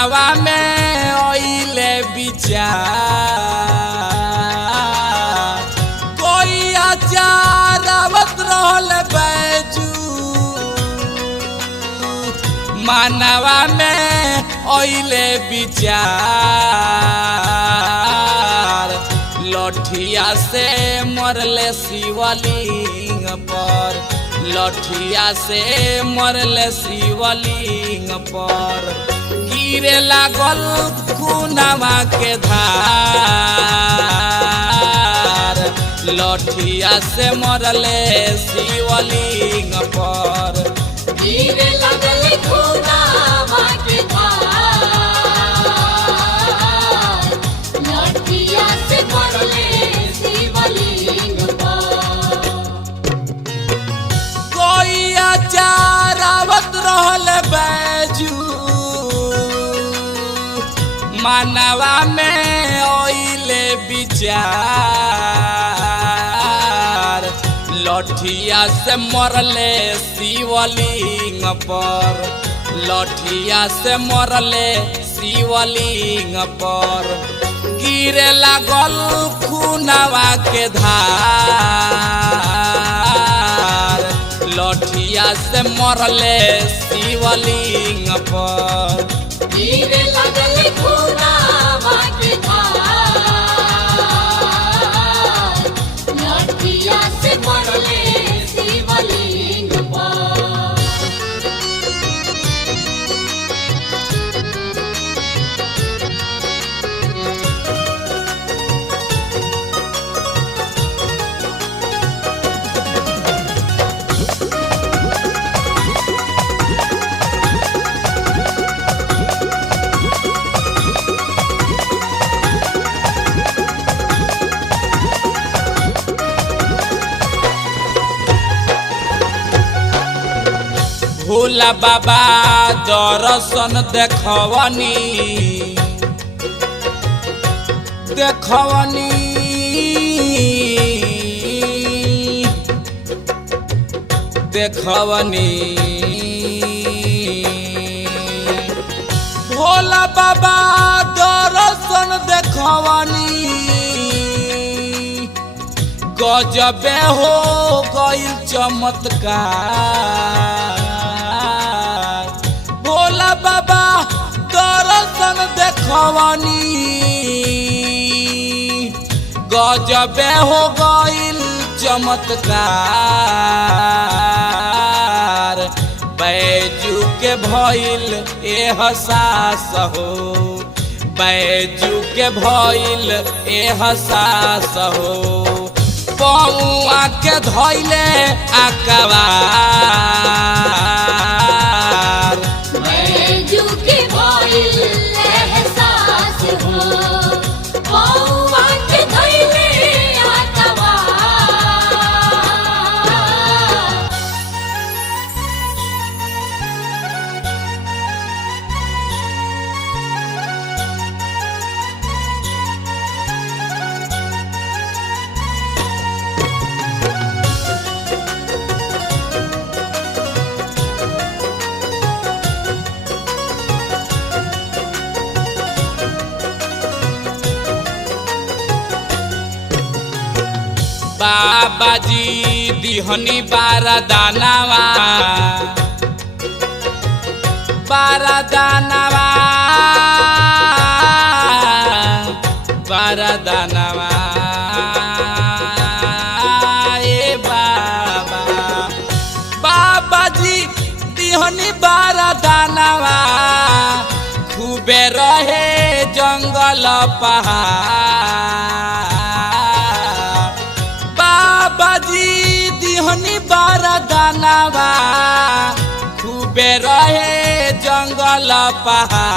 मानवा में ओइले विचार कोई आचारवत रहल बैजू मानवा में ओइले विचार लठिया से मरले शिवलिंग पर लठिया से मरले शिवलिंग पर गिरे लागल खूनवा के धार लठिया से मरले शिवलिंग पर गिरे लागल खूनवा के धार लठिया से मरले शिवलिंग पर कोई आचारवत रहल बैजू मानवा में ओइले विचार लठिया से मरले शिवलिंग पर लठिया से मरले शिवलिंग पर गिरे लागल खूनवा के धार लठिया से मरले शिवलिंग पर गिरे लागल खूनवा के धार लठिया से मरले शिवलिंग पर भोला बाबा दर्शन देखवनी देखवनी देखवनी भोला बाबा दर्शन देखवनी गजबे हो गइल चमत्कार भोला बाबा दर्शन देखवनी गजबे हो गइल चमत्कार बैजू के भइल एहसास हो बैजू के भइल एहसास हो पौआ के धइले अकबार बैजू के भइल एहसास हो पौआ के धइले अकबार बाबाजी दिहनी बारदानवा बारदानवा बारदानवा ए बाबा बाबाजी दिहनी बारदानवा खूबे रहे जंगल पहाड़ बाबाजी दिहनी बारदानवा खूबे रहे जंगल पहाड़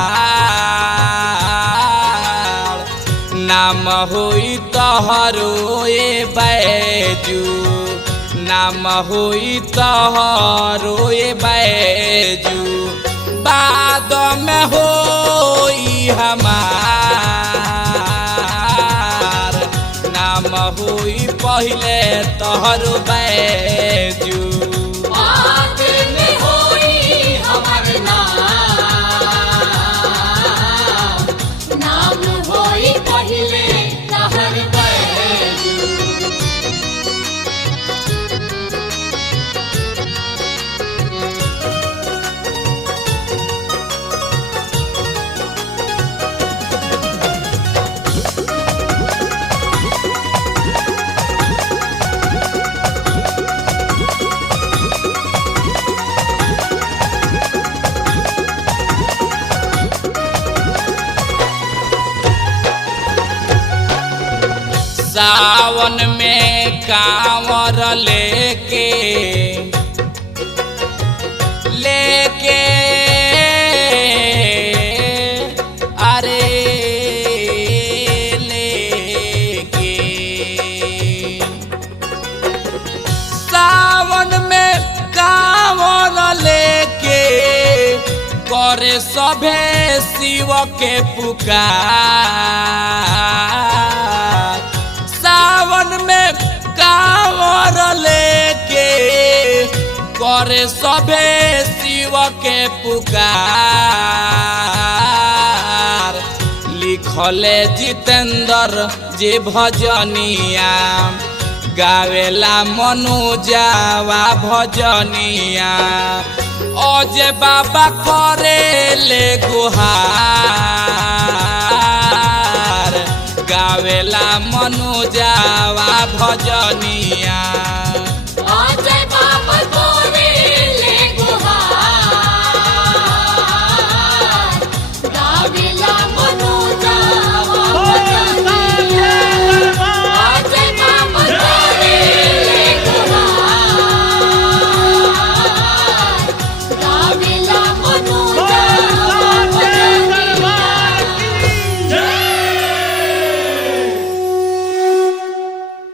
नाम होई तोहरो ए बैजू नाम होई तोहरो ए बैजू बाद में होई हमार नाम होई पहले तोहर बैजू बाद में होई हमर नाम सावन में कांवर लेके अरे लेके सावन में कांवर लेके करे सभे शिव के पुकार। सावन में कांवर लेके करे सभे शिव के पुकार। लिखले जितेंद्र जी भजनिया गावेला मनोजावा भजनिया। अजय बाबा करेले गुहार गावेला मनोजावा भजनिया।